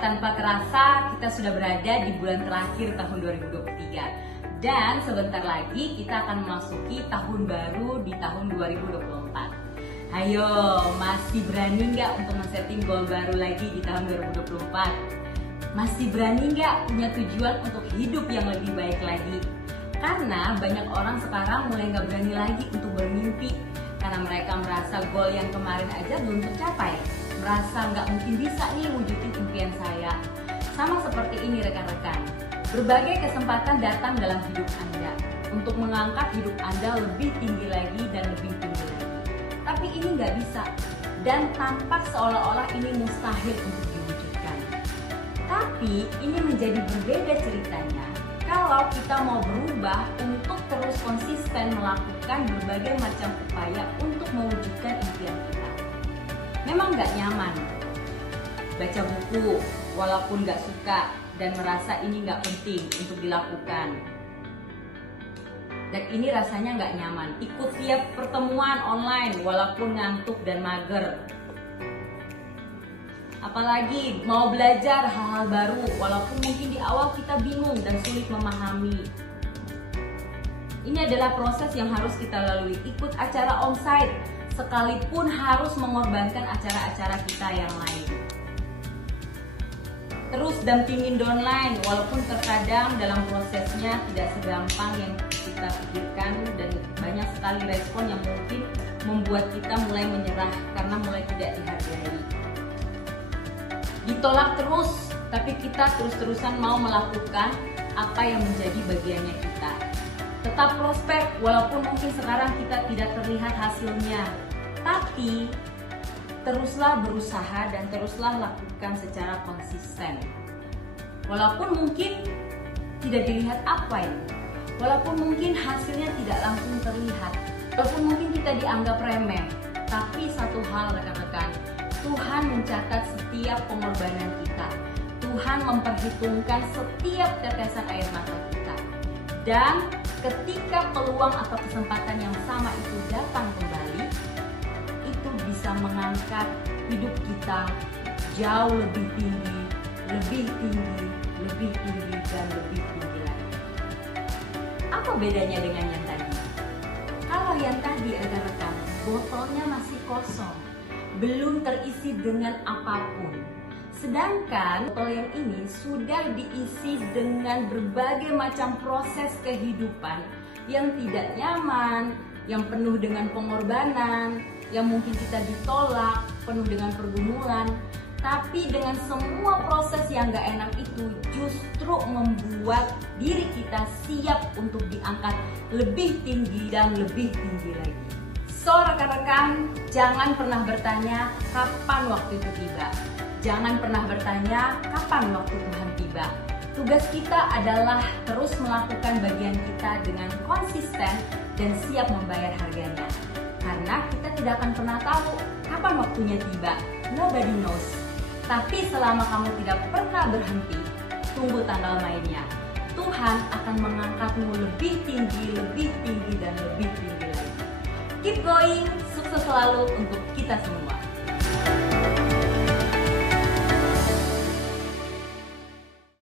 tanpa terasa kita sudah berada di bulan terakhir tahun 2023. Dan sebentar lagi kita akan memasuki tahun baru di tahun 2024. Ayo, masih berani nggak untuk men-setting goal baru lagi di tahun 2024? Masih berani nggak punya tujuan untuk hidup yang lebih baik lagi? Karena banyak orang sekarang mulai nggak berani lagi untuk bermimpi. Karena mereka merasa goal yang kemarin aja belum tercapai. Merasa nggak mungkin bisa nih wujudin impian saya. Sama seperti ini rekan-rekan. Berbagai kesempatan datang dalam hidup Anda untuk mengangkat hidup Anda lebih tinggi lagi dan lebih tinggi lagi. Tapi ini nggak bisa dan tampak seolah-olah ini mustahil untuk diwujudkan. Tapi ini menjadi berbeda ceritanya kalau kita mau berubah untuk terus konsisten melakukan berbagai macam upaya untuk mewujudkan impian kita. Memang nggak nyaman baca buku walaupun nggak suka dan merasa ini nggak penting untuk dilakukan. Dan ini rasanya nggak nyaman. Ikut tiap pertemuan online walaupun ngantuk dan mager. Apalagi mau belajar hal-hal baru walaupun mungkin di awal kita bingung dan sulit memahami. Ini adalah proses yang harus kita lalui. Ikut acara onsite sekalipun harus mengorbankan acara-acara kita yang lain. Terus dampingin downline walaupun terkadang dalam prosesnya tidak segampang yang kita pikirkan dan banyak sekali respon yang mungkin membuat kita mulai menyerah karena mulai tidak dihargai. Ditolak terus, tapi kita terus-terusan mau melakukan apa yang menjadi bagiannya kita. Tetap prospek walaupun mungkin sekarang kita tidak terlihat hasilnya, tapi teruslah berusaha dan teruslah lakukan secara konsisten. Walaupun mungkin tidak dilihat apa ya, walaupun mungkin hasilnya tidak langsung terlihat, walaupun mungkin kita dianggap remeh, tapi satu hal rekan-rekan, Tuhan mencatat setiap pengorbanan kita. Tuhan memperhitungkan setiap tetesan air mata kita. Dan ketika peluang atau kesempatan yang sama itu datang kembali, itu bisa mengangkat hidup kita jauh lebih tinggi, lebih tinggi, lebih tinggi, dan lebih tinggi lagi. Apa bedanya dengan yang tadi? Kalau yang tadi rekan-rekan, botolnya masih kosong, belum terisi dengan apapun. Sedangkan botol yang ini sudah diisi dengan berbagai macam proses kehidupan yang tidak nyaman, yang penuh dengan pengorbanan, yang mungkin kita ditolak, penuh dengan pergumulan. Tapi dengan semua proses yang gak enak itu justru membuat diri kita siap untuk diangkat lebih tinggi dan lebih tinggi lagi. So rekan-rekan, jangan pernah bertanya kapan waktu itu tiba. Jangan pernah bertanya kapan waktu Tuhan tiba. Tugas kita adalah terus melakukan bagian kita dengan konsisten dan siap membayar harganya. Karena kita tidak akan pernah tahu kapan waktunya tiba. Nobody knows. Tapi selama kamu tidak pernah berhenti, tunggu tanggal mainnya. Tuhan akan mengangkatmu lebih tinggi, dan lebih tinggi lagi. Keep going, sukses selalu untuk kita semua.